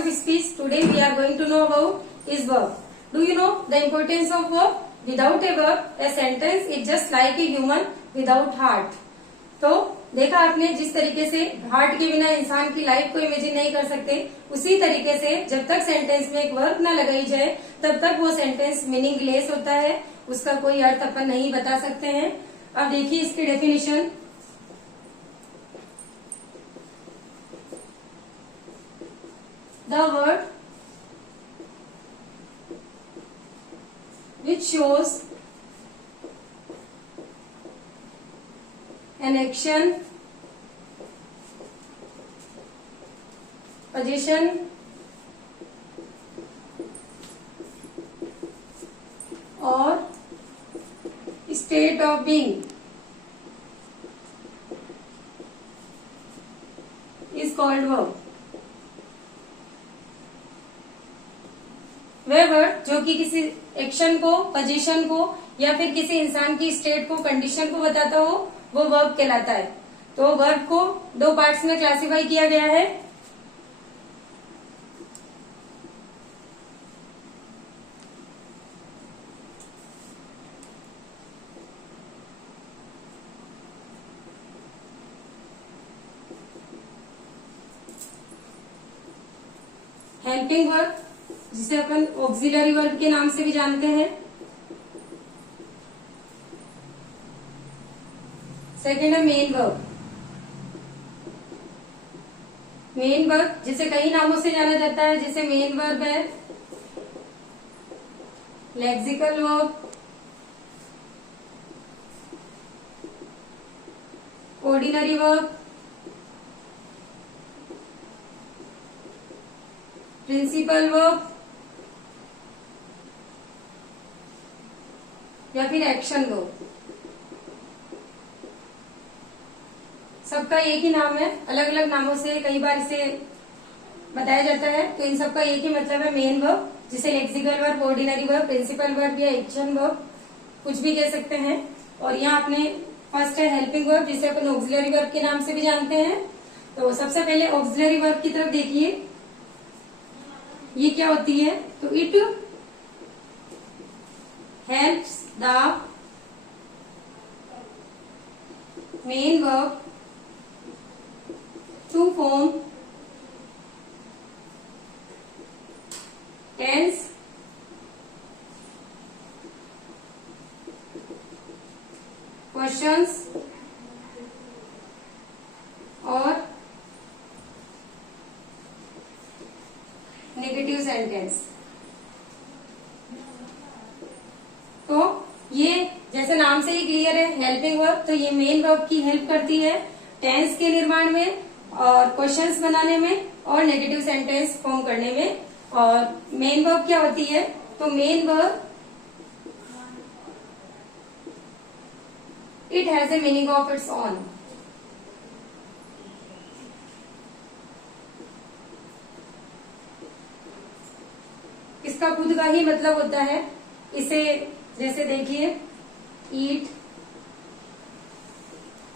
of speech. Today we are going to know about is verb. Do you know the importance of verb? Without a verb, a sentence is just like a human without heart. तो देखा आपने जिस तरीके से heart के बिना इंसान की लाइफ को इमेजिन नहीं कर सकते, उसी तरीके से जब तक सेंटेंस में एक वर्ब ना लगाई जाए तब तक वो सेंटेंस मीनिंगलेस होता है, उसका कोई अर्थ अपन नहीं बता सकते हैं। अब देखिए इसकी definition. The word which shows an action, position, or state of being is called verb. वह वर्ड जो कि किसी एक्शन को, पोजीशन को या फिर किसी इंसान की स्टेट को, कंडीशन को बताता हो, वो वर्ब कहलाता है। तो वर्ब को दो पार्ट्स में क्लासिफाई किया गया है। हेल्पिंग वर्ब, जिसे अपन ऑक्सिलरी वर्ब के नाम से भी जानते हैं। सेकेंड है मेन वर्ब। मेन वर्ब जिसे कई नामों से जाना जाता है, जैसे मेन वर्ब है lexical verb, ordinary verb, principal verb या फिर एक्शन वर्ब। सबका एक ही नाम है, अलग अलग नामों से कई बार इसे बताया जाता है। तो इन सबका एक ही मतलब है मेन वर्ब, जिसे lexical verb, ordinary verb, principal verb या एक्शन वर्ब कुछ भी कह सकते हैं। और यहाँ अपने फर्स्ट है हेल्पिंग वर्ब, जिसे अपन ऑक्सिलरी वर्ब के नाम से भी जानते हैं। तो some पहले ऑक्सिलरी वर्ब की तरफ देखिए, ये क्या होती है। तो it helps the main verb to form tense, questions और नेगेटिव सेंटेंस। तो ये जैसे नाम से ही क्लियर है, हेल्पिंग वर्ब, तो ये मेन वर्ब की हेल्प करती है टेंस के निर्माण में और क्वेश्चंस बनाने में और नेगेटिव सेंटेंस फॉर्म करने में। और मेन वर्ब क्या होती है, तो main verb it has a meaning of its own. इसका खुद का ही मतलब होता है। इसे जैसे देखिए, ईट,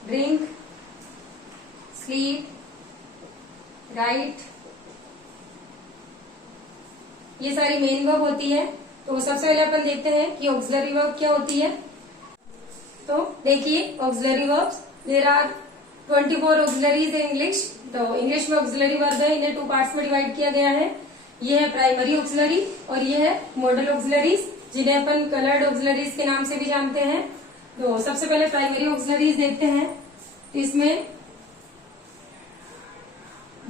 ड्रिंक, स्लीप, राइट, ये सारी मेन वर्ब होती है। तो सबसे पहले अपन देखते हैं कि ऑक्सिलरी वर्ब क्या होती है। तो देखिए auxiliary verbs, there are 24 auxiliaries in English. तो इंग्लिश में ऑक्सिलरी वर्ब है, इन्हें टू पार्ट्स में डिवाइड किया गया है। ये है प्राइमरी ऑक्सिलरी और ये है मॉडल ऑक्सिलरीज, जिन्हें अपन कलर्ड ऑक्सिलरीज के नाम से भी जानते हैं। तो सबसे पहले प्राइमरी ऑक्सिलरीज देखते हैं। इसमें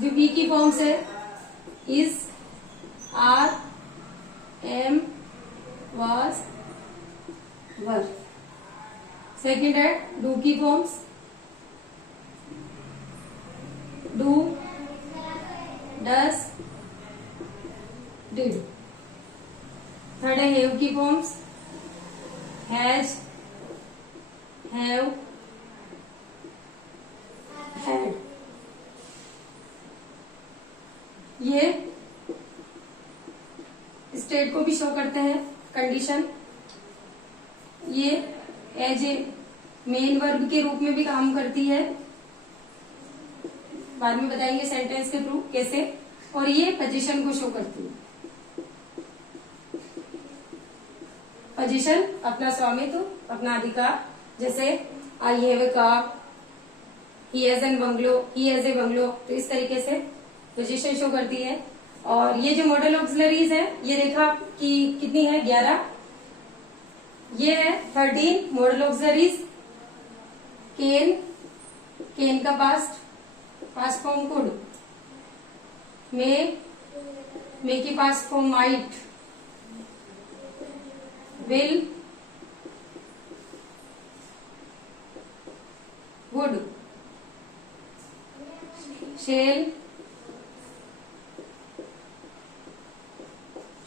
जो बी की फॉर्म्स है is, are, am, was, were. Second है डू की forms, do, does, did. Third है हैव की फॉर्म्स, हैज, हैव, हैड। ये स्टेट को भी शो करते हैं, कंडीशन। ये एज ए मेन वर्ब के रूप में भी काम करती है, बाद में बताएंगे सेंटेंस के थ्रू कैसे। और ये पोजीशन को शो करती है। पोजीशन अपना स्वामित्व, अपना अधिकार, जैसे I have a car, he has an bungalow, he has a bungalow, तो इस तरीके से पोजीशन शो करती है। और ये जो मॉडल ऑक्सिलरीज है, ये रेखा की कितनी है, 11। ये है 13 मॉडल ऑक्सिलरीज। केन, केन का पास्ट फॉर्म कुड, मे की past form might, will, would, shall,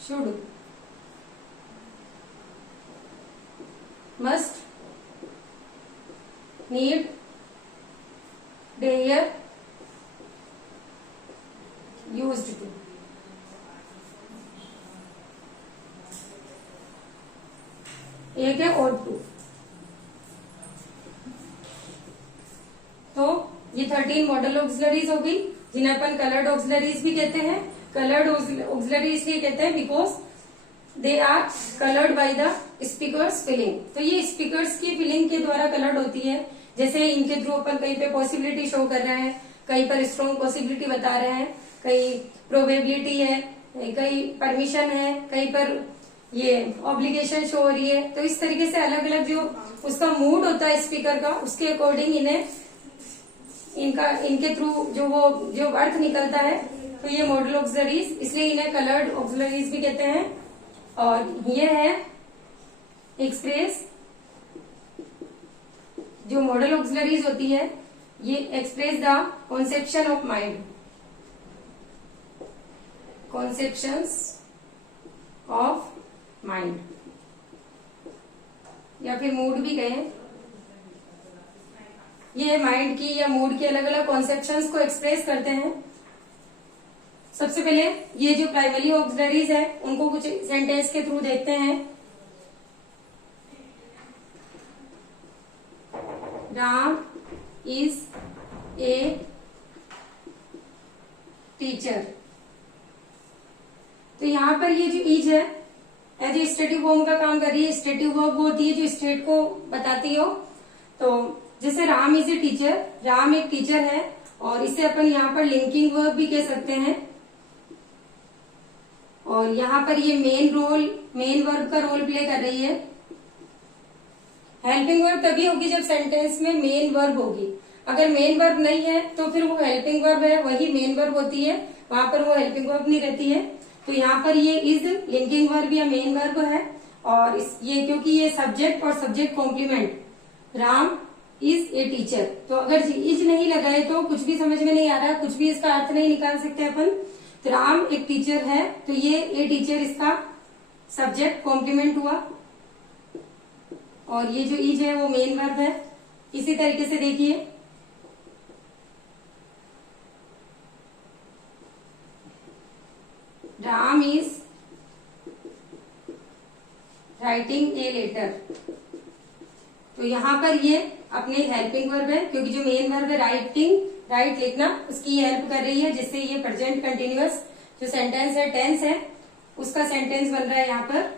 should, must, need, dare, used to. एक है ought to। तो ये 13 मॉडल ऑक्सिलरीज हो गई, जिन्हें अपन कलर्ड ऑक्सिलरीज भी कहते हैं। कलर्ड ऑक्सिलरी इसलिए कहते हैं because they are coloured by the speakers feeling. तो ये स्पीकर्स की फीलिंग के द्वारा कलर्ड होती है। जैसे इनके थ्रू अपन कहीं पे पॉसिबिलिटी शो कर रहे हैं, कहीं पर स्ट्रॉन्ग पॉसिबिलिटी बता रहे हैं, कहीं प्रोबेबिलिटी है, कहीं परमिशन है, कहीं पर ये ऑब्लिगेशन शो हो रही है। तो इस तरीके से अलग अलग जो उसका मूड होता है स्पीकर का, उसके अकॉर्डिंग इन्हें इनके थ्रू जो अर्थ निकलता है, तो ये मॉडल ऑक्सिलरीज, इसलिए इन्हें कलर्ड ऑक्सिलरीज भी कहते हैं। और ये है एक्सप्रेस, जो मॉडल ऑक्सिलरीज होती है, ये express the conception of mind, conceptions of mind, या फिर मूड भी कहें। ये माइंड की या मूड की अलग अलग कॉन्सेप्शंस को एक्सप्रेस करते हैं। सबसे पहले ये जो प्राइमरी ऑक्सिलरीज है, उनको कुछ सेंटेंस के थ्रू देखते हैं। Ram is a teacher. तो यहां पर ये जो इज है एज ए स्टेटिव फॉर्म का काम कर रही है। स्टेटिव वर्ब होती है जो स्टेट को बताती हो। तो जैसे Ram is a teacher, Ram एक टीचर है, और इसे अपन यहाँ पर लिंकिंग वर्ब भी कह सकते हैं। और यहाँ पर ये मेन वर्ब का रोल प्ले कर रही है। हेल्पिंग वर्ब तभी होगी जब सेंटेंस में मेन वर्ब होगी। अगर मेन वर्ब नहीं है तो फिर वो हेल्पिंग वर्ब है, वही मेन वर्ब होती है, वहां पर वो हेल्पिंग वर्ब नहीं रहती है। तो यहाँ पर ये इज लिंकिंग वर्ब या मेन वर्ब है। और ये क्योंकि ये सब्जेक्ट और subject complement, Ram is a teacher, तो अगर इज नहीं लगाए तो कुछ भी समझ में नहीं आ रहा, कुछ भी इसका अर्थ नहीं निकाल सकते अपन। तो राम एक टीचर है, तो ये ए टीचर इसका सब्जेक्ट कॉम्प्लीमेंट हुआ, और ये जो इज है वो मेन वर्ब है। इसी तरीके से देखिए, Ram is writing a letter, तो यहां पर ये अपने हेल्पिंग वर्ब है, क्योंकि जो मेन वर्ब है राइट लिखना, उसकी हेल्प कर रही है, जिससे ये प्रेजेंट कंटिन्यूअस जो सेंटेंस है, टेंस है, उसका सेंटेंस बन रहा है यहां पर।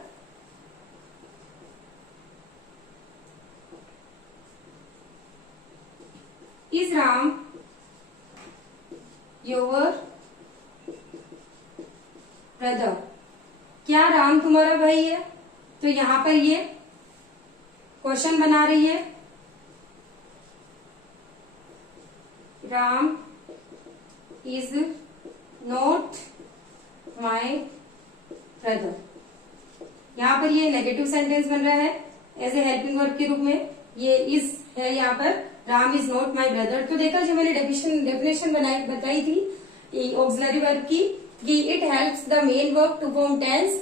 इज राम योर ब्रदर, क्या राम तुम्हारा भाई है? तो यहां पर ये क्वेश्चन बना रही है। Ram is not my brother, यहां पर ये नेगेटिव सेंटेंस बन रहा है एज ए हेल्पिंग वर्ब के रूप में। ये इज है यहाँ पर, Ram is not my brother. तो देखा जो मैंने डेफिनेशन बताई थी ऑक्सिलरी वर्ब की, कि it helps the main verb to form tense,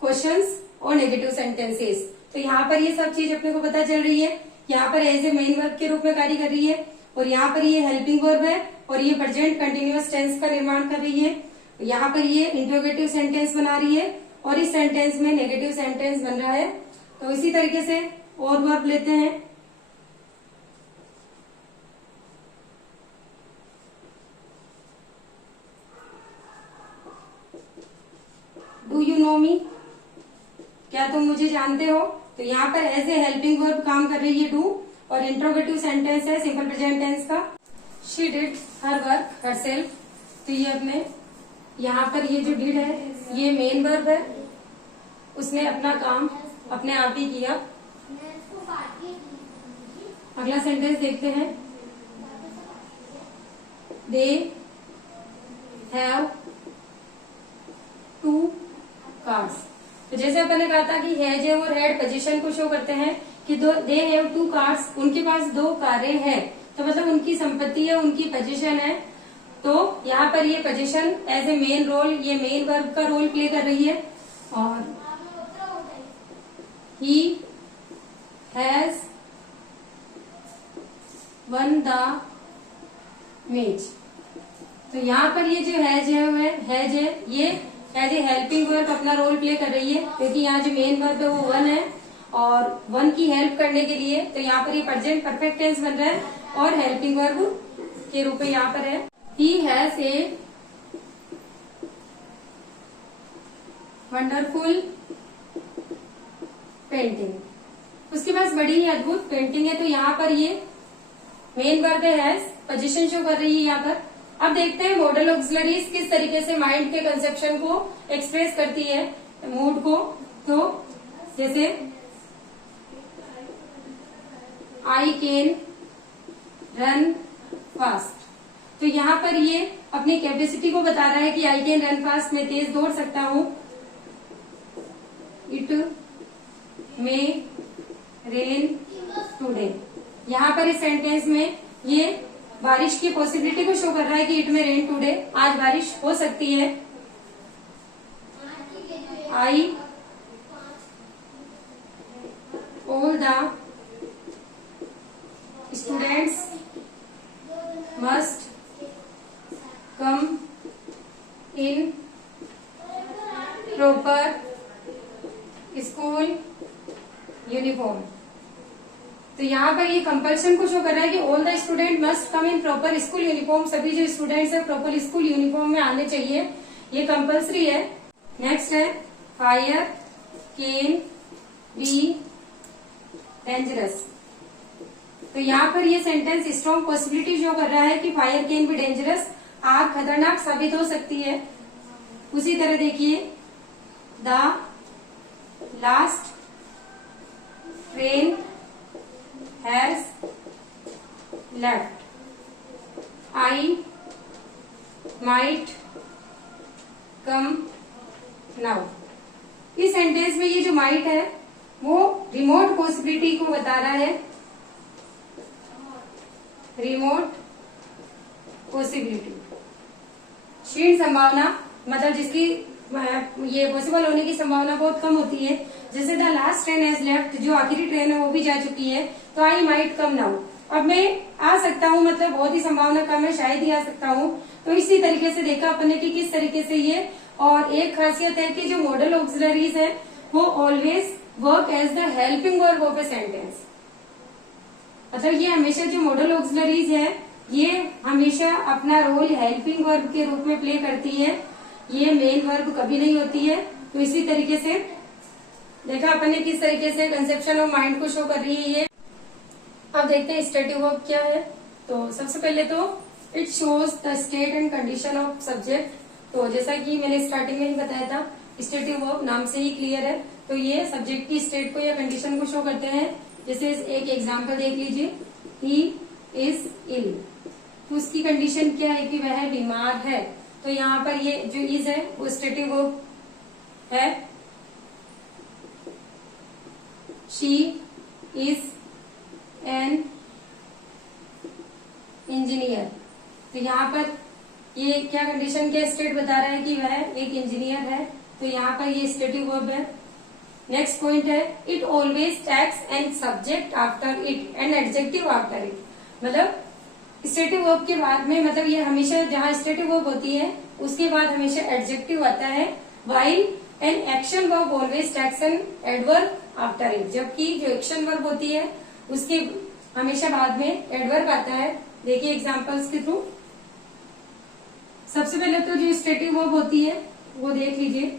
questions और नेगेटिव सेंटेंसेस। तो यहाँ पर ये सब चीज अपने को पता चल रही है। यहाँ पर एज ए मेन वर्ब के रूप में कार्य कर रही है, और यहाँ पर ये हेल्पिंग वर्ब है, और ये प्रेजेंट कंटिन्यूअस टेंस का निर्माण कर रही है। यहाँ पर ये इंट्रोगेटिव सेंटेंस बना रही है, और इस सेंटेंस में नेगेटिव सेंटेंस बन रहा है। तो इसी तरीके से और वर्ब लेते हैं। डू यू नो मी, क्या तुम मुझे जानते हो। तो यहाँ पर एज ए हेल्पिंग वर्ब काम कर रही है डू, और इंट्रोगेटिव सेंटेंस है सिंपल प्रेजेंट टेंस का। She did her work herself, तो ये अपने यहाँ पर ये जो डिड है ये मेन वर्ब है, उसने अपना काम अपने आप ही किया। अगला सेंटेंस देखते हैं, दे हैव 2 कार्स। तो जैसे अपन ने कहा था कि हैज और हैड पोजीशन को शो करते हैं कि दे हैव 2 कार्स, उनके पास 2 कारें हैं, तो मतलब उनकी संपत्ति है, उनकी पोजीशन है। तो यहाँ पर ये position as a main role, ये मेन वर्ब का रोल प्ले कर रही है। और he has won the match, तो यहाँ पर ये जो हैज है ये एज ए हेल्पिंग वर्ब अपना रोल प्ले कर रही है, क्योंकि यहाँ जो मेन वर्ब है वो वन है, और वन की हेल्प करने के लिए तो यहाँ पर ये प्रेजेंट परफेक्ट टेंस बन रहा है और हेल्पिंग वर्ब के रूप में यहाँ पर है। He has a wonderful painting, उसके पास बड़ी ही अद्भुत पेंटिंग है। तो यहाँ पर ये मेन वर्ब है, पोजीशन शो कर रही है यहाँ पर। अब देखते हैं मॉडल ऑक्सिलरीज किस तरीके से माइंड के कंसेप्शन को एक्सप्रेस करती है, मूड को। तो जैसे आई कैन रन फास्ट, तो यहाँ पर ये अपनी कैपेसिटी को बता रहा है कि आई कैन रन फास्ट, मैं तेज दौड़ सकता हूँ। इट मे रेन टुडे, यहाँ पर इस सेंटेंस में ये बारिश की पॉसिबिलिटी को शो कर रहा है कि इट में रेन टुडे, आज बारिश हो सकती है। I all the students must come in proper school uniform, तो यहाँ पर ये कंपल्शन को शो कर रहा है कि all the student must come in proper school uniform, सभी जो स्टूडेंट्स है प्रॉपर स्कूल यूनिफॉर्म में आने चाहिए, ये कंपल्सरी है। नेक्स्ट है फायर कैन बी डेंजरस, तो यहाँ पर ये सेंटेंस स्ट्रॉन्ग पॉसिबिलिटी शो कर रहा है कि फायर कैन बी डेंजरस, आग खतरनाक साबित हो सकती है। उसी तरह देखिए the last train has left, I might come now। इस सेंटेंस में ये जो might है वो रिमोट पॉसिबिलिटी को बता रहा है, रिमोट पॉसिबिलिटी, क्षीण संभावना, मतलब जिसकी ये पॉसिबल होने की संभावना बहुत कम होती है। जैसे the last train has left, जो आखिरी ट्रेन है वो भी जा चुकी है, तो आई माइट कम नाउ, अब मैं आ सकता हूँ, मतलब बहुत ही संभावना कम है, शायद ही आ सकता हूँ। तो इसी तरीके से देखा अपन ने कि किस तरीके से ये, और एक खासियत है कि जो मॉडल ऑक्सिलरीज है वो always work as the helping verb of a sentence, मतलब ये हमेशा जो मॉडल ऑक्सिलरीज है ये हमेशा अपना रोल हेल्पिंग वर्ब के रूप में प्ले करती है, ये मेन वर्ब कभी नहीं होती है। तो इसी तरीके से देखा अपन ने किस तरीके से कंसेप्शन ऑफ माइंड को शो कर रही है ये। अब देखते हैं स्टेटिव वर्ब क्या है। तो सबसे पहले तो it shows the state and condition of subject, तो जैसा कि मैंने स्टार्टिंग में ही बताया था स्टेटिव वर्ब नाम से ही क्लियर है, तो ये सब्जेक्ट की स्टेट को या कंडीशन को शो करते हैं। जैसे एक एग्जाम्पल देख लीजिए, ही इज इल, तो उसकी कंडीशन क्या है कि वह बीमार है, तो यहाँ पर ये जो इज है वो स्टेटिव वर्ब है। शी इज एन इंजीनियर, तो यहाँ पर ये क्या कंडीशन क्या स्टेट बता रहा है कि वह एक इंजीनियर है, तो यहाँ पर ये स्टेटिव वर्ब है। नेक्स्ट पॉइंट है it always takes an subject after it and adjective after it, मतलब स्टेटिव वर्ब के बाद में, मतलब ये हमेशा जहाँ स्टेटिव वर्ब होती है उसके बाद हमेशा एडजेक्टिव आता है, while an action verb always takes N adverb after it, जबकि जो एक्शन वर्ब होती है उसके हमेशा बाद में एडवर्ब आता है। देखिए एग्जांपल्स के थ्रू, सबसे पहले तो जो स्टेटिव वर्ब होती है वो देख लीजिए,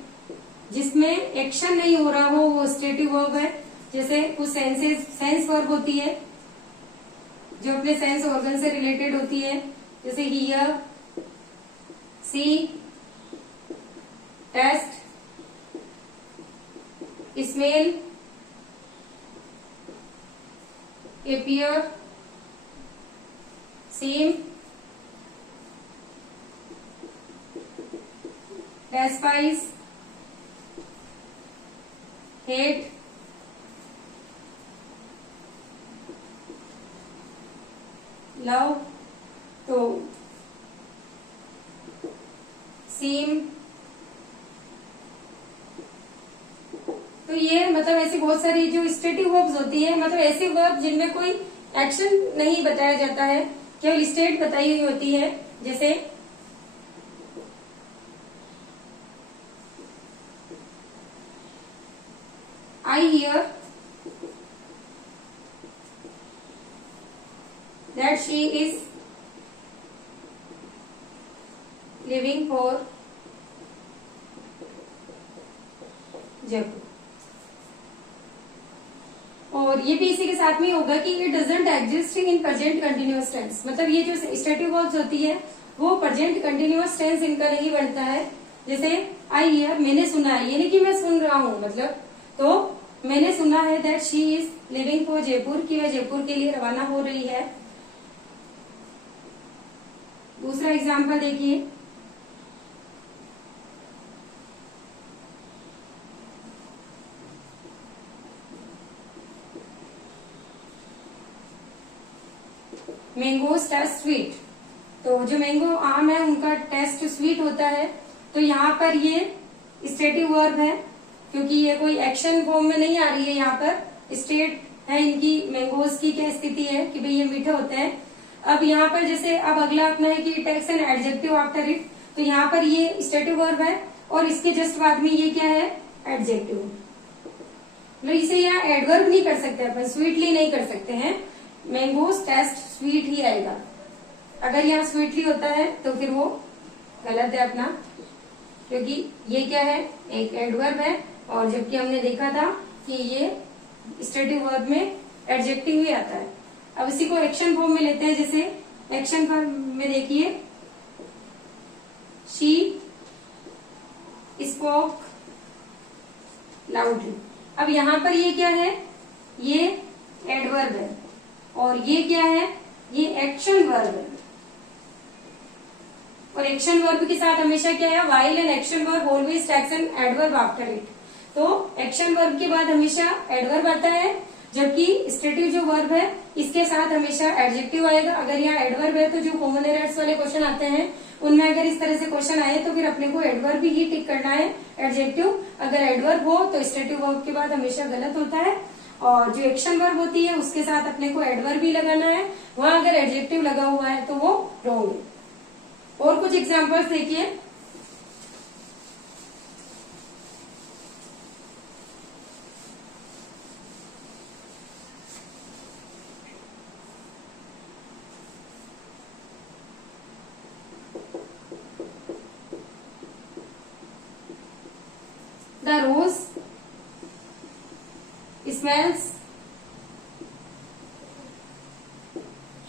जिसमें एक्शन नहीं हो रहा हो वो स्टेटिव वर्ब है। जैसे कुछ सेंस वर्ब होती है जो अपने सेंस ऑर्गन से रिलेटेड होती है, जैसे hear, see, taste, smell, appear, seem, despise, hate, love, तो seem, तो ये मतलब ऐसी बहुत सारी जो स्टेटिव वर्ब्स होती है, मतलब ऐसे वर्ब जिनमें कोई एक्शन नहीं बताया जाता है, केवल स्टेट बताई हुई होती है। जैसे I hear that she is living for Jaipur. और ये भी इसी के साथ में होगा कि it doesn't exist in present continuous tense, मतलब ये जो स्टेटिव वर्ब्स होती है वो प्रेजेंट कंटिन्यूअस टेंस इनका नहीं बनता है। जैसे आई हियर, मैंने सुना है, यानी कि मैं सुन रहा हूं, मतलब तो मैंने सुना है that she is living for Jaipur, कि वह जयपुर के लिए रवाना हो रही है। दूसरा एग्जाम्पल देखिए, मैंगोज टेस्ट स्वीट, तो जो मैंगो आम है उनका टेस्ट स्वीट होता है। तो यहाँ पर ये स्टेटिव वर्ब है क्योंकि ये कोई एक्शन फॉर्म में नहीं आ रही है, यहाँ पर स्टेट है इनकी मैंगोज की क्या स्थिति है कि भाई ये मीठे होते हैं। अब यहाँ पर जैसे अब अगला अपना है कि takes an adjective after it, तो यहाँ पर ये स्टेटिव वर्ब है और इसके जस्ट बाद में ये क्या है, एडजेक्टिव। मतलब इसे यहाँ एडवर्ब नहीं कर सकते अपन, स्वीटली नहीं कर सकते हैं, मैंगोज टेस्ट स्वीट ही आएगा। अगर यहाँ स्वीटली होता है तो फिर वो गलत है अपना, क्योंकि ये क्या है, एक एडवर्ब है, और जबकि हमने देखा था कि ये स्टेटिव वर्ब में एडजेक्टिव ही आता है। अब इसी को एक्शन फॉर्म में लेते हैं, जैसे एक्शन फॉर्म में देखिए, शी स्पोक लाउडली। अब यहाँ पर ये क्या है, ये एडवर्ब है और ये क्या है, ये एक्शन वर्ब है। और एक्शन वर्ब के साथ हमेशा क्या है, while an action verb always takes an adverb after it. तो एक्शन वर्ब के बाद हमेशा एडवर्ब आता है, जबकि स्टेटिव जो वर्ब है इसके साथ हमेशा एडजेक्टिव आएगा। अगर यहाँ एडवर्ब है तो जो कॉमन एरर्स वाले क्वेश्चन आते हैं उनमें अगर इस तरह से क्वेश्चन आए तो फिर अपने को एडवर्ब ही टिक करना है, एडजेक्टिव। अगर एडवर्ब हो तो स्टेटिव वर्ब के बाद हमेशा गलत होता है, और जो एक्शन वर्ब होती है उसके साथ अपने को एडवर्ब भी लगाना है, वहां अगर एडजेक्टिव लगा हुआ है तो वो रॉन्ग है। और कुछ एग्जांपल्स देखिए, द रोज स्मेल्स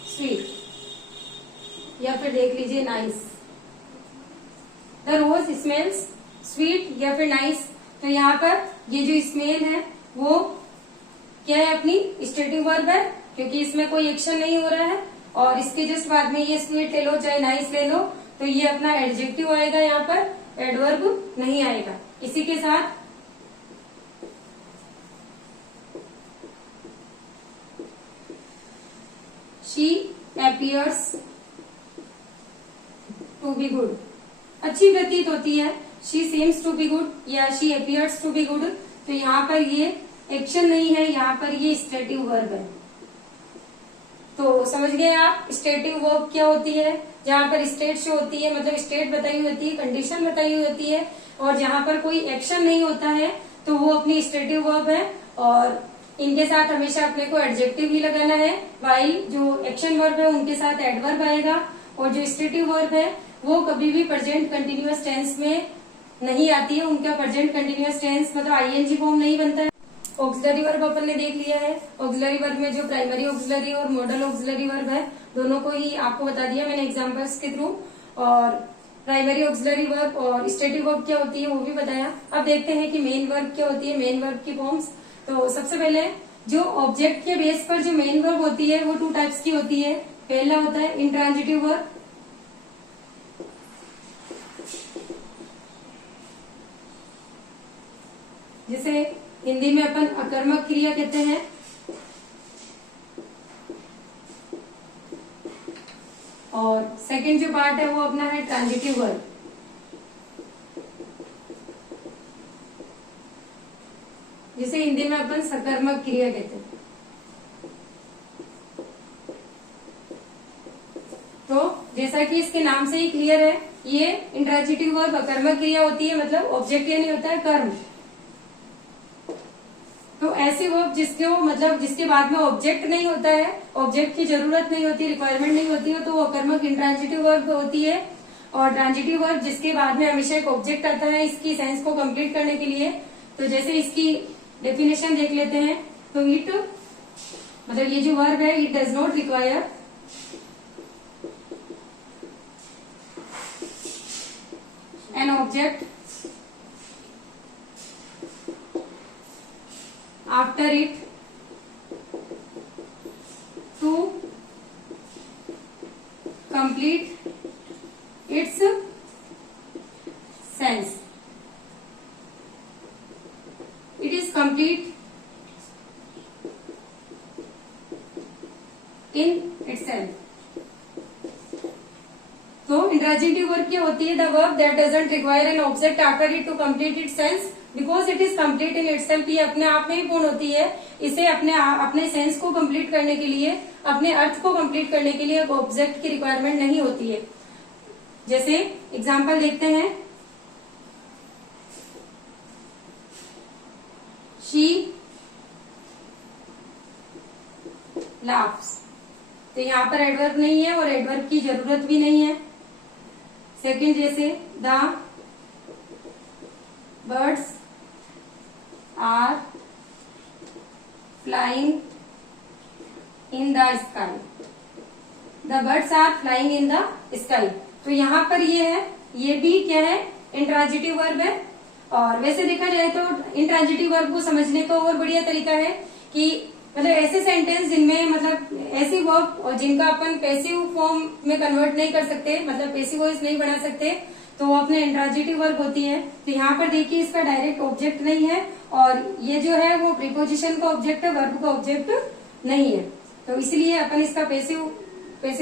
स्वीट, या फिर देख लीजिए nice. The rose smells sweet या फिर नाइस, तो यहाँ पर ये जो स्मेल है वो क्या है, अपनी स्टेटिव वर्ब है क्योंकि इसमें कोई एक्शन नहीं हो रहा है, और इसके जस्ट बाद में ये स्वीट ले लो चाहे नाइस ले लो तो ये अपना एडजेक्टिव आएगा, यहाँ पर एडवर्ब नहीं आएगा। इसी के साथ she appears to be good, अच्छी प्रतीत होती है, she seems to be good या she appears to be good, तो यहाँ पर ये एक्शन नहीं है, यहाँ पर ये स्टेटिव वर्ब है। तो समझ गए आप स्टेटिव वर्ब क्या होती है, जहाँ पर स्टेट शो होती है, मतलब स्टेट बताई हुई होती है, कंडीशन बताई हुई होती है, और जहाँ पर कोई एक्शन नहीं होता है तो वो अपनी स्टेटिव वर्ब है, और इनके साथ हमेशा अपने को एडजेक्टिव ही लगाना है। वाइल जो एक्शन वर्ब है उनके साथ एडवर्ब आएगा, और जो स्टेटिव वर्ब है वो कभी भी प्रेजेंट कंटिन्यूअस टेंस में नहीं आती है उनका प्रेजेंट कंटिन्यूअस टेंस मतलब आईएनजी फॉर्म नहीं बनता है। ऑक्सिलरी वर्ब अपन ने देख लिया है। ऑक्सिलरी वर्ब में जो प्राइमरी ऑक्सिलरी और मॉडल ऑक्सिलरी वर्ब है दोनों को ही आपको बता दिया मैंने एग्जांपल्स के थ्रू, और प्राइमरी ऑक्सिलरी वर्ब और स्टेटिक वर्ब क्या होती है वो भी बताया। अब देखते हैं कि मेन वर्ब क्या होती है, मेन वर्ब की फॉर्म्स। तो सबसे पहले जो ऑब्जेक्ट के बेस पर जो मेन वर्ब होती है वो 2 टाइप्स की होती है। पहला होता है इंट्रांजिटिव वर्ब, जिसे हिंदी में अपन अकर्मक क्रिया कहते हैं, और सेकंड जो पार्ट है वो अपना है ट्रांजिटिव वर्ब, जिसे हिंदी में अपन सकर्मक क्रिया कहते हैं। तो जैसा कि इसके नाम से ही क्लियर है, ये इंट्रांजिटिव वर्ब अकर्मक क्रिया होती है, मतलब ऑब्जेक्ट यानी होता है कर्म। तो ऐसी वर्ब जिसको मतलब जिसके बाद में ऑब्जेक्ट नहीं होता है, ऑब्जेक्ट की जरूरत नहीं होती, रिक्वायरमेंट नहीं होती है, तो वो अकर्मक इंट्रांजिटिव वर्ब होती है। और ट्रांजिटिव वर्ब जिसके बाद में हमेशा एक ऑब्जेक्ट आता है इसकी सेंस को कंप्लीट करने के लिए। तो जैसे इसकी डेफिनेशन देख लेते हैं। तो इट मतलब ये जो वर्ब है, it does not require an object after it to complete its sense. It is complete in itself. तो इंट्रांजिटिव वर्ब क्या होती है? The verb that doesn't require an object after it to complete it sense because it is complete in itself. ये अपने आप में ही पूर्ण होती है। इसे अपने सेंस को कंप्लीट करने के लिए, अपने अर्थ को कंप्लीट करने के लिए ऑब्जेक्ट की रिक्वायरमेंट नहीं होती है। जैसे एग्जाम्पल देखते हैं, She laughs। तो यहाँ पर एडवर्ब नहीं है और एडवर्ब की जरूरत भी नहीं है। सेकंड जैसे the birds are flying in the sky. The birds are flying in the sky. तो यहाँ पर ये है, ये भी क्या है? इंट्रांजिटिव वर्ब है। और वैसे देखा जाए तो इंट्रांजिटिव वर्ब को समझने का और बढ़िया तरीका है कि मतलब ऐसे सेंटेंस जिनमें मतलब ऐसी वर्ब और जिनका अपन पैसिव फॉर्म में कन्वर्ट नहीं कर सकते, मतलब पैसिव वॉइस नहीं बना सकते, तो वो अपने इंट्रांजिटिव वर्ब होती है। तो यहाँ पर देखिए इसका डायरेक्ट ऑब्जेक्ट नहीं है और ये जो है वो प्रीपोजिशन का ऑब्जेक्ट है, वर्ब का ऑब्जेक्ट नहीं है। तो इसलिए अपन इसका पैसिव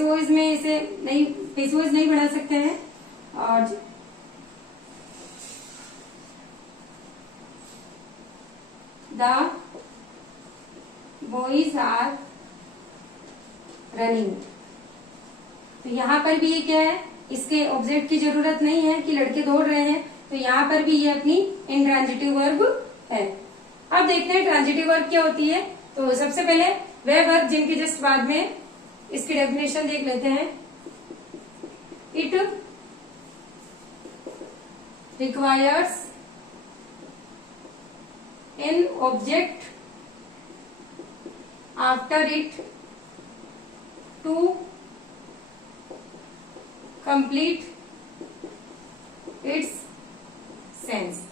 वॉइस में इसे नहीं, पैसिव वॉइस नहीं बना सकते हैं। और The boys are running। तो यहाँ पर भी ये क्या है? इसके ऑब्जेक्ट की जरूरत नहीं है कि लड़के दौड़ रहे हैं, तो यहाँ पर भी ये अपनी इंट्रांजिटिव वर्ब है। अब देखते हैं ट्रांजिटिव वर्ब क्या होती है। तो सबसे पहले वह वर्ब जिनके जस्ट बाद में इसकी डेफिनेशन देख लेते हैं। It requires an object after it to complete its sense.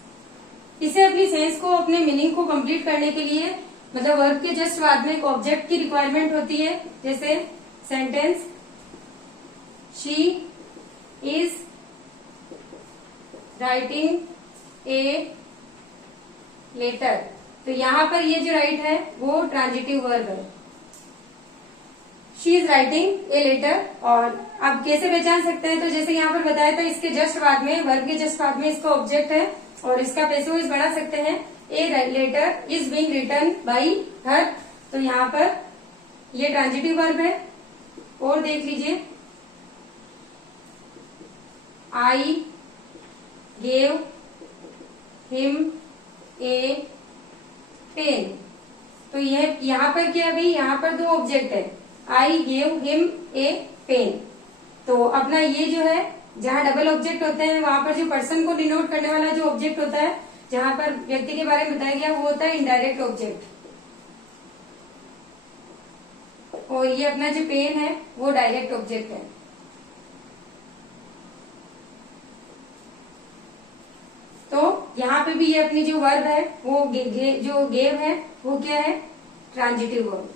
इसे अपनी सेंस को, अपने मीनिंग को कंप्लीट करने के लिए मतलब वर्ब के जस्ट बाद में एक ऑब्जेक्ट की रिक्वायरमेंट होती है। जैसे sentence she is writing a letter. तो यहाँ पर ये जो राइट है वो ट्रांजिटिव वर्ब है। She is writing a letter. और अब कैसे पहचान सकते हैं? तो जैसे यहाँ पर बताया था, इसके जस्ट बाद में, वर्ब के जस्ट बाद में इसका ऑब्जेक्ट है और इसका पैसिव वॉइस बना सकते हैं। A letter is being written by her. तो यहाँ पर ये ट्रांजिटिव वर्ब है। और देख लीजिए, I gave him a pen. तो यह यहाँ पर क्या, अभी यहाँ पर दो ऑब्जेक्ट है, I gave him a pen. तो अपना ये जो है जहाँ डबल ऑब्जेक्ट होते हैं वहां पर जो पर्सन को डिनोट करने वाला जो ऑब्जेक्ट होता है, जहां पर व्यक्ति के बारे में बताया गया, वो होता है इनडायरेक्ट ऑब्जेक्ट। और ये अपना जो पेन है वो डायरेक्ट ऑब्जेक्ट है। तो यहाँ पे भी ये अपनी जो वर्ब है वो जो गेव है वो क्या है, ट्रांजिटिव वर्ब।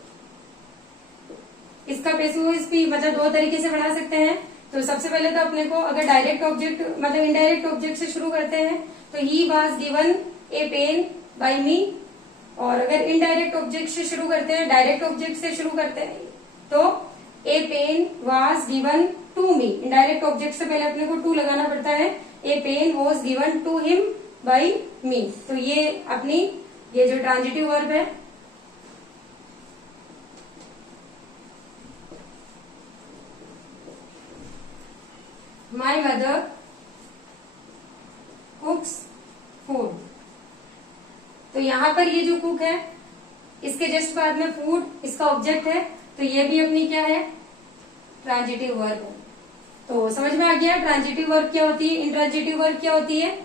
इसका पैसिव भी मतलब दो तरीके से बना सकते हैं। तो सबसे पहले तो अपने को अगर डायरेक्ट ऑब्जेक्ट मतलब इनडायरेक्ट ऑब्जेक्ट से शुरू करते हैं तो he was given a pen by me, और अगर इनडायरेक्ट ऑब्जेक्ट से शुरू करते हैं, डायरेक्ट ऑब्जेक्ट से शुरू करते हैं तो a pen was given to me. Indirect object से पहले अपने को टू लगाना पड़ता है। A pen was given to him by me. तो ये अपनी ये जो ट्रांजिटिव वर्ब है, माई मदर कुक्स फूड। तो यहाँ पर ये जो कुक है इसके जस्ट बाद में फूड इसका ऑब्जेक्ट है, तो ये भी अपनी क्या है, ट्रांजिटिव वर्ब है। तो समझ में आ गया ट्रांजिटिव वर्ब क्या होती है, इंट्रांजिटिव वर्ब क्या होती है।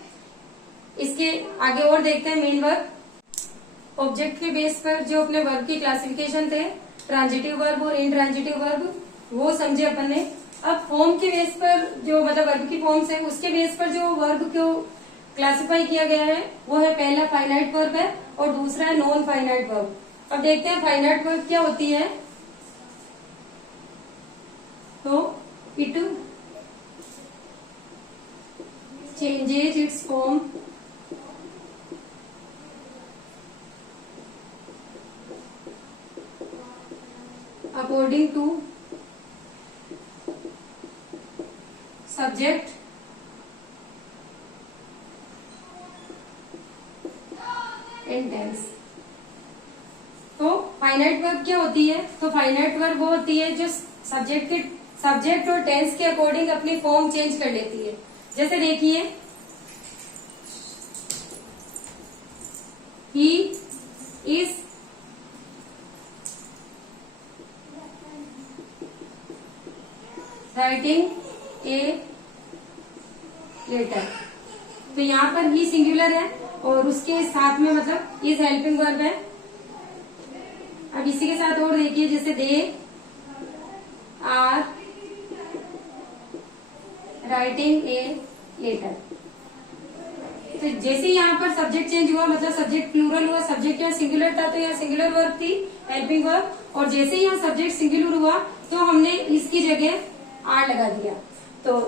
इसके आगे और देखते हैं मेन वर्ब। ऑब्जेक्ट के बेस पर जो अपने वर्ब की क्लासिफिकेशन थे, ट्रांजिटिव वर्ब और इंट्रांजिटिव वर्ब, वो समझे अपन ने। अब फॉर्म के बेस पर जो मतलब वर्ब की फॉर्म्स है उसके बेस पर जो वर्ब को क्लासिफाई किया गया है वो है, पहला फाइनाइट वर्ब है और दूसरा है नॉन फाइनाइट वर्ब। अब देखते हैं फाइनाइट वर्ब क्या होती है। तो it changes its form according to subject and tense. तो फाइनाइट वर्ब क्या होती है, तो फाइनाइट वर्ब वो होती है जो सब्जेक्ट और टेंस के अकॉर्डिंग अपनी फॉर्म चेंज कर लेती है। जैसे देखिए, he is writing a letter. तो यहाँ पर ही सिंगुलर है और उसके साथ में मतलब इज हेल्पिंग वर्ब है। अब इसी के साथ और देखिए, जैसे they are writing a letter. तो जैसे यहाँ पर सब्जेक्ट चेंज हुआ मतलब सब्जेक्ट प्लूरल हुआ, सब्जेक्ट यहाँ सिंगुलर था तो यहाँ सिंगुलर वर्ब थी हेल्पिंग वर्ब, और जैसे यहाँ सब्जेक्ट सिंगुलर हुआ तो हमने इसकी जगह आर लगा दिया। तो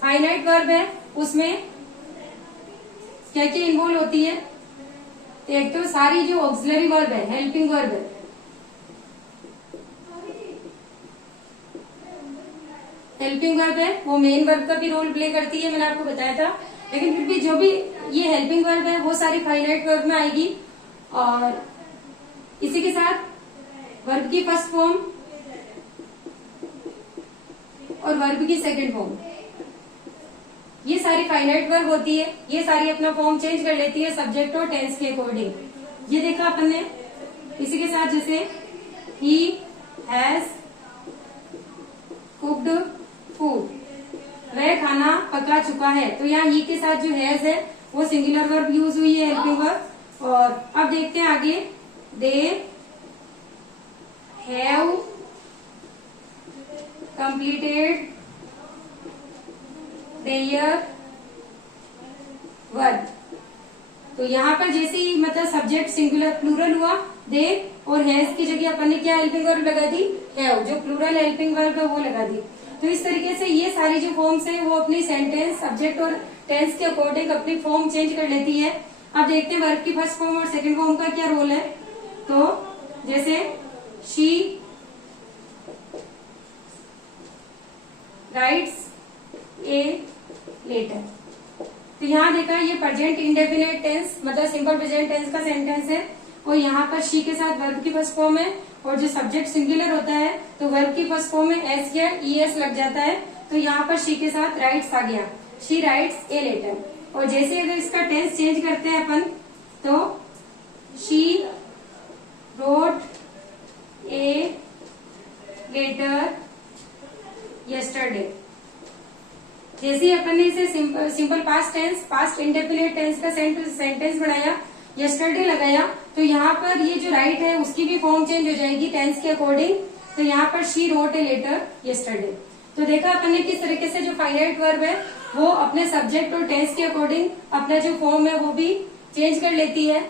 फाइनाइट वर्ब है, उसमें क्या क्या इन्वॉल्व होती है, तो एक तो सारी जो ऑक्सिलरी वर्ब है, हेल्पिंग वर्ब है, हेल्पिंग वर्ब है वो मेन वर्ब का भी रोल प्ले करती है, मैंने आपको बताया था। लेकिन फिर भी जो भी ये हेल्पिंग वर्ब है वो सारी फाइनाइट वर्ब में आएगी। और इसी के साथ वर्ब की फर्स्ट फॉर्म और वर्ब की सेकंड फॉर्म, ये सारी फाइनाइट वर्ब होती है। ये सारी अपना फॉर्म चेंज कर लेती है सब्जेक्ट और टेंस के अकॉर्डिंग। ये देखा अपन ने। इसी के साथ जैसे ही हैज कुक्ड फूड, वह खाना पका चुका है। तो यहाँ ही के साथ जो हैज है वो सिंगुलर वर्ब यूज हुई है, हेल्पिंग वर्ब। और अब देखते हैं आगे, they have completed their work. तो यहाँ पर जैसे ही मतलब सब्जेक्ट सिंगुलर प्लूरल हुआ, दे और हैज की जगह अपन ने क्या हेल्पिंग वर्ब लगा दी, हैव, जो प्लूरल हेल्पिंग वर्ब है वो लगा दी। तो इस तरीके से ये सारी जो फॉर्म्स है वो अपनी सेंटेंस सब्जेक्ट और टेंस के अकॉर्डिंग अपनी फॉर्म चेंज कर लेती है। अब देखते हैं वर्ब की फर्स्ट फॉर्म और सेकंड फॉर्म का क्या रोल है। तो जैसे शी राइट्स ए लेटर। तो यहाँ देखा ये प्रेजेंट इंडेफिनिट टेंस मतलब सिंपल प्रेजेंट टेंस का सेंटेंस है, और यहाँ पर शी के साथ वर्ब की फर्स्ट फॉर्म है, और जो सब्जेक्ट सिंगुलर होता है तो वर्ब की फर्स्ट फॉर्म में एस या ईएस लग जाता है। तो यहाँ पर शी के साथ राइट्स आ गया, शी राइट्स ए लेटर। और जैसे अगर इसका टेंस चेंज करते हैं अपन, तो she wrote a letter yesterday. जैसे ही अपन ने इसे simple past tense, past indefinite tense का सेंटेंस बनाया, यस्टरडे लगाया, तो यहाँ पर ये जो राइट है उसकी भी फॉर्म चेंज हो जाएगी टेंस के अकॉर्डिंग। तो यहाँ पर she wrote a letter yesterday. तो देखा अपन ने किस तरीके से जो फाइनाइट वर्ब है वो अपने सब्जेक्ट और टेंस के अकॉर्डिंग अपना जो फॉर्म है वो भी चेंज कर लेती है।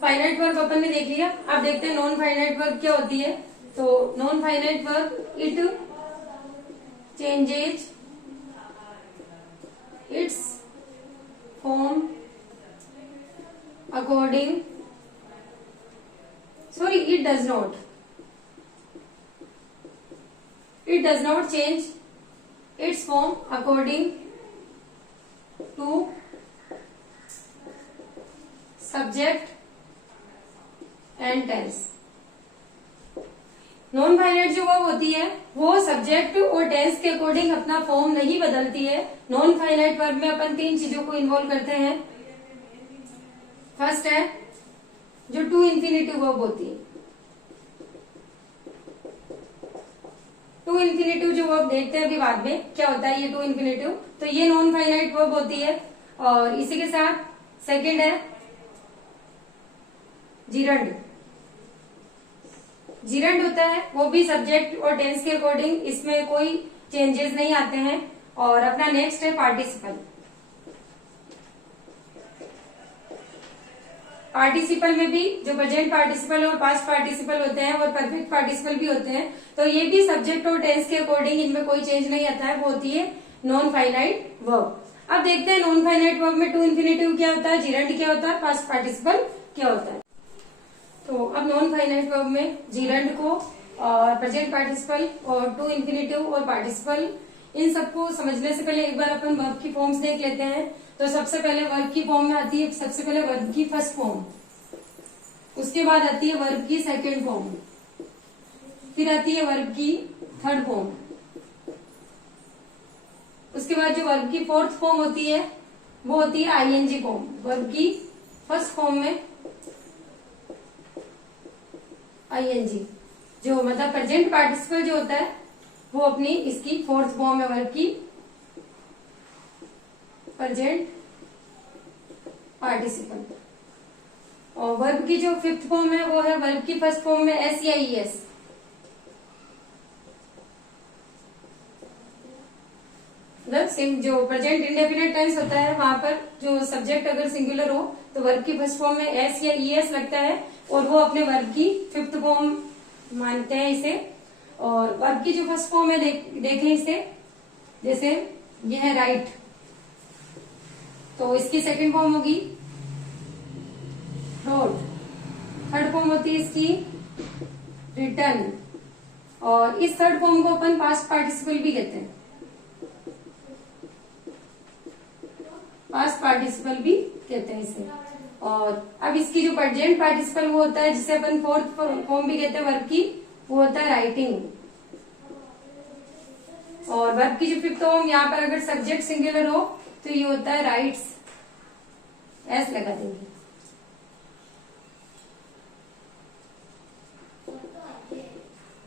फाइनाइट वर्ब अपन ने देख लिया। अब देखते हैं नॉन फाइनाइट वर्ब क्या होती है। तो non finite verb it changes its form according, sorry it does not change its form according to subject and tense. Non finite जो वर्ब होती है वो सब्जेक्ट और टेंस के अकॉर्डिंग अपना फॉर्म नहीं बदलती है। नॉन फाइनाइट वर्ब में अपन 3 चीजों को इन्वॉल्व करते हैं। फर्स्ट है जो टू इन्फिनिटिव वर्ब होती है। टू इन्फिनिटिव जो वर्ब देखते हैं अभी बाद में क्या होता है ये टू इन्फिनिटिव, तो ये नॉन फाइनाइट वर्ब होती है। और इसी के साथ सेकंड है जिरंड। जिरंड होता है वो भी सब्जेक्ट और टेंस के अकॉर्डिंग, इसमें कोई चेंजेस नहीं आते हैं। और अपना नेक्स्ट है पार्टिसिपल। पार्टिसिपल में भी जो प्रेजेंट पार्टिसिपल और पास्ट पार्टिसिपल होते हैं और परफेक्ट पार्टिसिपल भी होते हैं, तो ये भी सब्जेक्ट और टेंस के अकॉर्डिंग इनमें कोई चेंज नहीं आता है, वो होती है नॉन फाइनाइट वर्ब। अब देखते हैं नॉन फाइनाइट वर्ब में टू इन्फिनिटिव क्या होता है, जिरंड क्या होता है, पास्ट पार्टिसिपल क्या होता है। तो अब नॉन फाइनाइट वर्ब में जिरंड को और प्रेजेंट पार्टिसिपल और टू इन्फिनिटिव और पार्टिसिपल, इन सबको समझने से पहले एक बार अपन वर्ब की फॉर्म्स देख लेते हैं। तो सबसे पहले वर्ब की फॉर्म में आती है सबसे पहले वर्ब की फर्स्ट फॉर्म, उसके बाद आती है वर्ब की सेकेंड फॉर्म, फिर आती है वर्ब की थर्ड फॉर्म, उसके बाद जो वर्ब की फोर्थ फॉर्म होती है वो होती है आईएनजी फॉर्म। वर्ब की फर्स्ट फॉर्म में आईएनजी, जो मतलब प्रेजेंट पार्टिसिपल जो होता है वो अपनी इसकी फोर्थ फॉर्म है वर्ब की प्रेजेंट पार्टिसिपल। और वर्ब की जो फिफ्थ फॉर्म है वो है वर्ब की फर्स्ट फॉर्म में एस या ई एस। मतलब जो प्रेजेंट इंडेफिनिट टेंस होता है वहां पर जो सब्जेक्ट अगर सिंगुलर हो तो वर्ब की फर्स्ट फॉर्म में एस या ई एस लगता है और वो अपने वर्ब की फिफ्थ फॉर्म मानते हैं इसे। और वर्ब की जो फर्स्ट फॉर्म है देखें इसे, जैसे ये है राइट, तो इसकी सेकंड फॉर्म होगी रोट, थर्ड फॉर्म होती है इसकी रिटर्न, और इस थर्ड फॉर्म को अपन पास्ट पार्टिसिपल भी कहते हैं, पास्ट पार्टिसिपल भी कहते हैं इसे। और अब इसकी जो प्रेजेंट पार्टिसिपल वो होता है जिसे अपन फोर्थ फॉर्म भी कहते हैं वर्ब की, वो होता है राइटिंग। और वर्ब की जो फिफ्थ फॉर्म यहाँ पर अगर सब्जेक्ट सिंगुलर हो तो ये होता है राइट्स, एस लगा देंगे।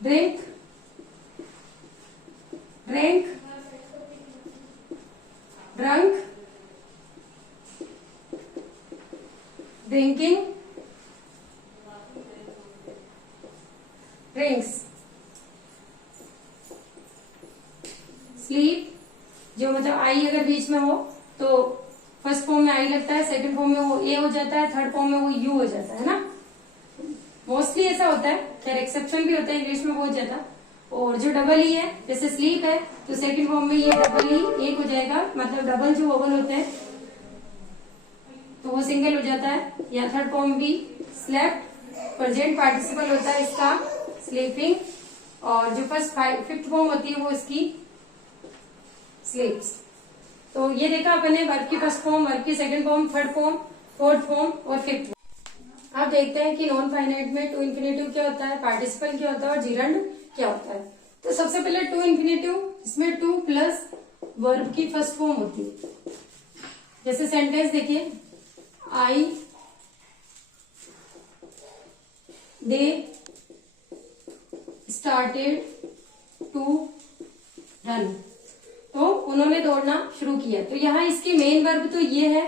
Drink, drink, drunk, drinking, drinks, sleep, जो मतलब आई अगर बीच में हो तो फर्स्ट फॉर्म में आई लगता है, सेकंड फॉर्म में वो ए हो जाता है, थर्ड फॉर्म में वो यू हो जाता है ना, मोस्टली ऐसा होता है, खैर एक्सेप्शन भी होता है इंग्लिश में बहुत ज्यादा। और जो डबल ई है जैसे स्लीप है तो सेकंड फॉर्म में ये डबल ई एक हो जाएगा, मतलब डबल जो वोवल होते हैं तो वो सिंगल हो जाता है। या थर्ड फॉर्म भी स्लेप्ट, प्रेजेंट पार्टिसिपल होता है इसका स्लीपिंग, और जो फर्स्ट फिफ्थ फॉर्म होती है वो इसकी स्लीप्स। तो ये देखा अपने वर्ब की फर्स्ट फॉर्म, वर्ब की second form, third form, fourth form और फिफ्थ फॉर्म। अब देखते हैं कि नॉन फाइनाइट में टू इन्फिनेटिव क्या होता है, पार्टिसिपल क्या होता है और जिरंड क्या होता है। तो सबसे पहले टू इन्फिनेटिव, इसमें टू प्लस वर्ब की फर्स्ट फॉर्म होती है। जैसे सेंटेंस देखिए, आई दे स्टार्टेड टू रन। तो उन्होंने दौड़ना शुरू किया। तो यहाँ इसकी मेन वर्ब तो ये है,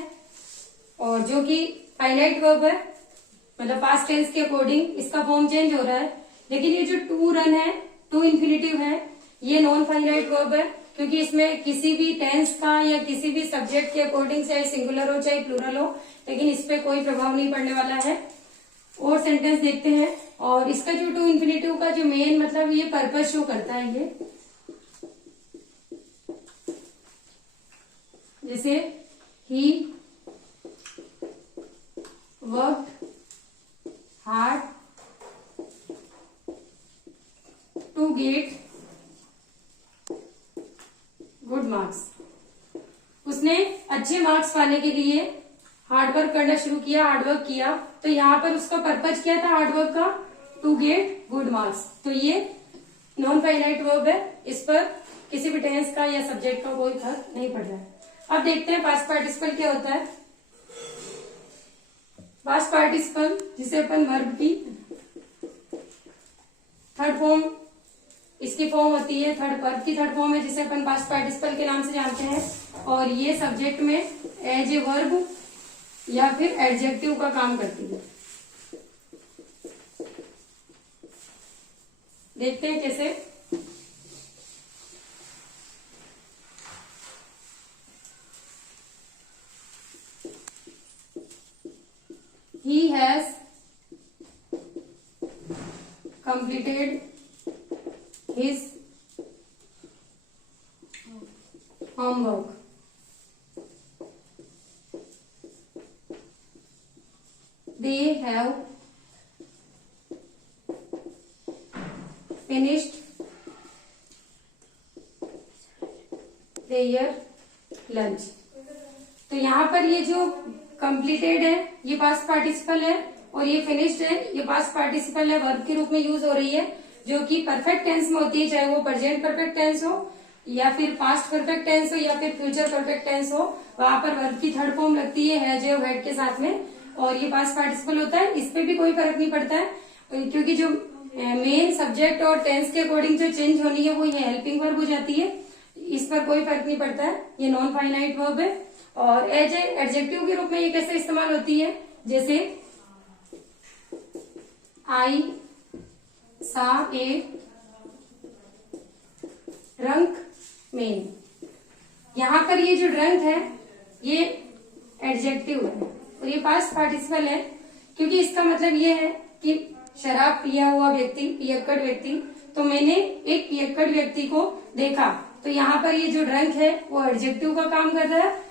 और जो कि फाइनाइट वर्ब है, मतलब पास्ट टेंस के अकॉर्डिंग इसका फॉर्म चेंज हो रहा है। लेकिन ये जो टू रन है, टू इन्फिनिटिव है, ये नॉन फाइनाइट वर्ब है, क्योंकि इसमें किसी भी टेंस का या किसी भी सब्जेक्ट के अकॉर्डिंग, चाहे सिंगुलर हो चाहे प्लूरल हो, लेकिन इस पे कोई प्रभाव नहीं पड़ने वाला है। और सेंटेंस देखते हैं। और इसका जो टू इन्फिनिटिव का जो मेन मतलब ये पर्पस शो करता है, ये जैसे ही worked hard to get good marks. उसने अच्छे मार्क्स पाने के लिए हार्डवर्क करना शुरू किया, हार्डवर्क किया। तो यहाँ पर उसका पर्पज क्या था हार्डवर्क का? To get good marks. तो ये नॉन फाइनाइट वर्ब है, इस पर किसी भी टेंस का या सब्जेक्ट का कोई फर्क नहीं पड़ रहा है। अब देखते हैं पास्ट पार्टिसिपल क्या होता है। पास्ट पार्टिसिपल जिसे अपन वर्ब की थर्ड फॉर्म, इसकी फॉर्म होती है थर्ड, वर्ब की थर्ड फॉर्म है जिसे अपन पास्ट पार्टिसिपल के नाम से जानते हैं। और ये सब्जेक्ट में एज ए वर्ब या फिर एडजेक्टिव का काम करती है। देखते हैं कैसे। He has completed his homework. They have finished their lunch. तो यहाँ पर ये जो completed है ये पास्ट पार्टिसिपल है, और ये फिनिश्ड है ये पास्ट पार्टिसिपल है, वर्ब के रूप में यूज हो रही है, जो कि परफेक्ट टेंस में होती है, चाहे वो प्रेजेंट परफेक्ट टेंस हो या फिर पास्ट परफेक्ट टेंस हो या फिर फ्यूचर परफेक्ट टेंस हो। वहां पर वर्ब की थर्ड फॉर्म लगती है हैज और हैड के साथ में, और ये पास्ट पार्टिसिपल होता है। इस पे भी कोई फर्क नहीं पड़ता है, क्योंकि जो मेन सब्जेक्ट और टेंस के अकॉर्डिंग जो चेंज होनी है वो ये हेल्पिंग वर्ब हो जाती है। इस पर कोई फर्क नहीं पड़ता है, ये नॉन फाइनाइट वर्ब है। और एज ए एडजेक्टिव के रूप में ये कैसे इस्तेमाल होती है, जैसे आई सा ए ड्रंक मैन। यहां पर ये जो ड्रंक है ये एडजेक्टिव है और ये पास्ट पार्टिसिपल है, क्योंकि इसका मतलब ये है कि शराब पिया हुआ व्यक्ति, पियक्कड़ व्यक्ति। तो मैंने एक पियक्कड़ व्यक्ति को देखा, तो यहाँ पर ये जो ड्रंक है वो एडजेक्टिव का काम कर रहा है,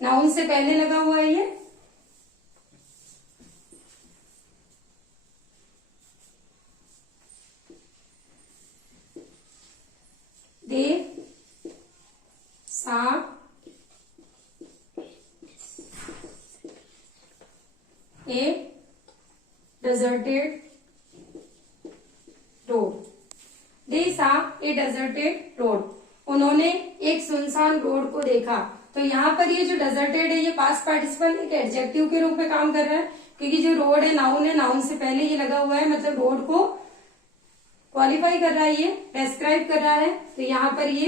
नाउन से पहले लगा हुआ है ये। दे सा ए deserted रोड। दे सा ए डेजर्टेड रोड, उन्होंने एक सुनसान रोड को देखा। तो यहाँ पर ये जो डेजर्टेड है ये पास्ट पार्टिसिपल एक एडजेक्टिव के रूप में काम कर रहा है, क्योंकि जो रोड है नाउन से पहले ये लगा हुआ है, मतलब रोड को क्वालिफाई कर रहा है, ये डिस्क्राइब कर रहा है। तो यहाँ पर ये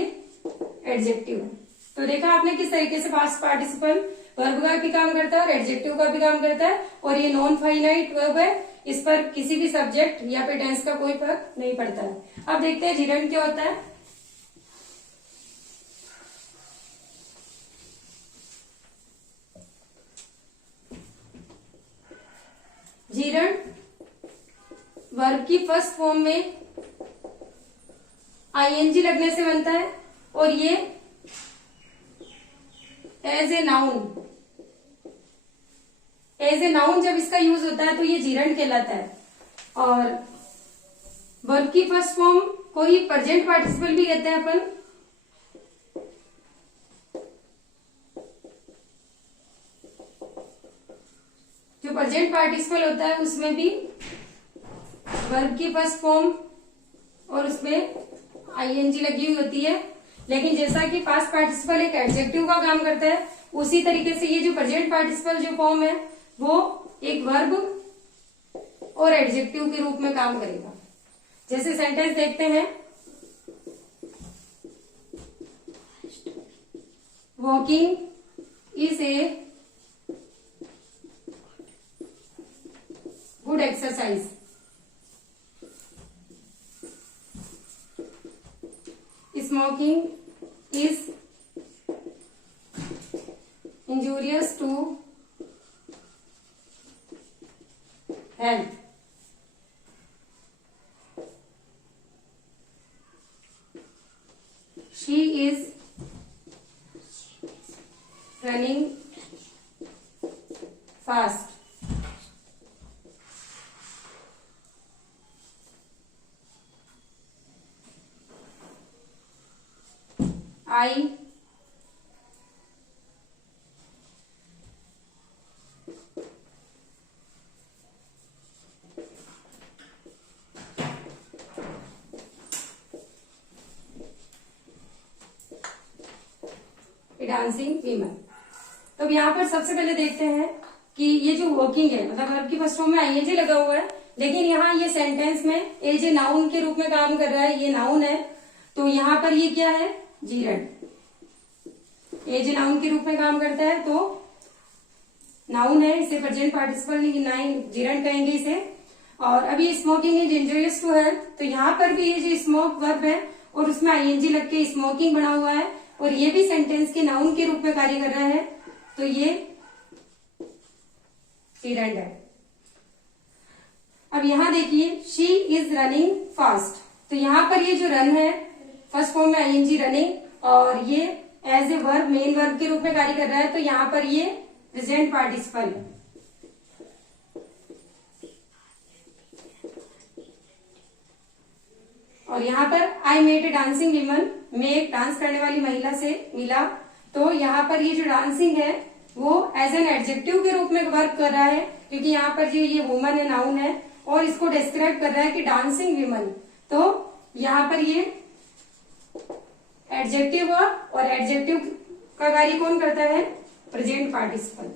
एडजेक्टिव है। तो देखा आपने किस तरीके से पास्ट पार्टिसिपल वर्ब का भी काम करता है और एडजेक्टिव का भी काम करता है, और ये नॉन फाइनाइट वर्ब है, इस पर किसी भी सब्जेक्ट या फिर टेंस का कोई फर्क नहीं पड़ता है। अब देखते हैं जिरंड क्या होता है। जिरंड वर्ब की फर्स्ट फॉर्म में आईएनजी लगने से बनता है, और ये एज ए नाउन जब इसका यूज होता है तो ये जिरंड कहलाता है। और वर्ब की फर्स्ट फॉर्म को ही प्रेजेंट पार्टिसिपल भी कहते हैं अपन। जो प्रेजेंट पार्टिसिपल होता है उसमें भी वर्ब की फर्स्ट फॉर्म और उसमें आईएनजी लगी हुई होती है। लेकिन जैसा कि पास्ट पार्टिसिपल एक एडजेक्टिव का काम करता है, उसी तरीके से ये जो प्रेजेंट पार्टिसिपल जो फॉर्म है वो एक वर्ब और एडजेक्टिव के रूप में काम करेगा। जैसे सेंटेंस देखते हैं, walking is a good exercise. Smoking is injurious to health. She is running fast. I dancing women. तो अब यहाँ पर सबसे पहले देखते हैं कि ये जो वॉकिंग है मतलब वर्ब की फर्स्ट फॉर्म में आईएनजी लगा हुआ है, लेकिन यहाँ ये सेंटेंस में एज ए नाउन के रूप में काम कर रहा है, ये नाउन है। तो यहाँ पर ये क्या है, जीरंड, एज ए नाउन के रूप में काम करता है तो नाउन है, इसे प्रेजेंट पार्टिसिपल नाइन जीरंड कहेंगे इसे। और अभी smoking is injurious to health, तो यहाँ पर भी ये जो स्मोक वर्ब है और उसमें आईएनजी लग के स्मोकिंग बना हुआ है और ये भी सेंटेंस के नाउन के रूप में कार्य कर रहा है, तो ये जीरंड है। अब यहां देखिए शी इज रनिंग फास्ट, तो यहां पर ये जो रन है फर्स्ट फॉर्म में आईएनजी रनिंग और ये as a verb main verb के रूप में कार्य कर रहा है, तो यहां पर ये प्रेजेंट पार्टिसिपल है। और यहाँ पर I met a dancing women, मैं एक डांस करने वाली महिला से मिला, तो यहाँ पर ये जो डांसिंग है वो एज एन एडजेक्टिव के रूप में वर्क कर रहा है, क्योंकि यहाँ पर जो ये वुमन है नाउन है और इसको डिस्क्राइब कर रहा है कि डांसिंग वीमन, तो यहाँ पर ये एडजेक्टिव और एडजेक्टिव का कार्य कौन करता है, प्रेजेंट पार्टिसिपल।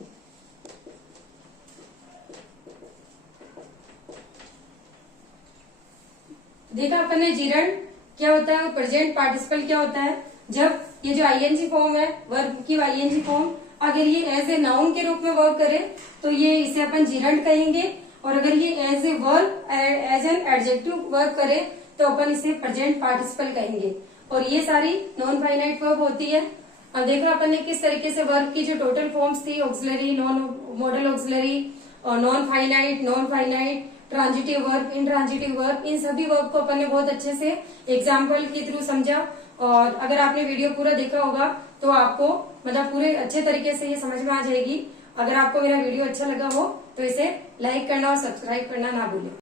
देखा अपन ने जीरंड क्या होता है और प्रेजेंट पार्टिसिपल क्या होता है। जब ये जो आईएनजी फॉर्म है वर्ब की आईएनजी फॉर्म अगर ये एज ए नाउन के रूप में वर्क करे तो ये इसे अपन जीरंड कहेंगे, और अगर ये as a verb as an adjective work करे तो अपन इसे प्रेजेंट पार्टिसिपल कहेंगे। और ये सारी नॉन फाइनाइट वर्ब होती है। अब देखो अपन ने किस तरीके से वर्ब की जो टोटल फॉर्म्स थी ऑक्सिलरी, नॉन मॉडल ऑक्सिलरी और non finite, transitive verb, intransitive verb, इन सभी वर्ब को अपन ने बहुत अच्छे से एग्जाम्पल के थ्रू समझा। और अगर आपने वीडियो पूरा देखा होगा तो आपको मतलब पूरे अच्छे तरीके से ये समझ में आ जाएगी। अगर आपको मेरा वीडियो अच्छा लगा हो तो इसे लाइक करना और सब्सक्राइब करना ना भूलें।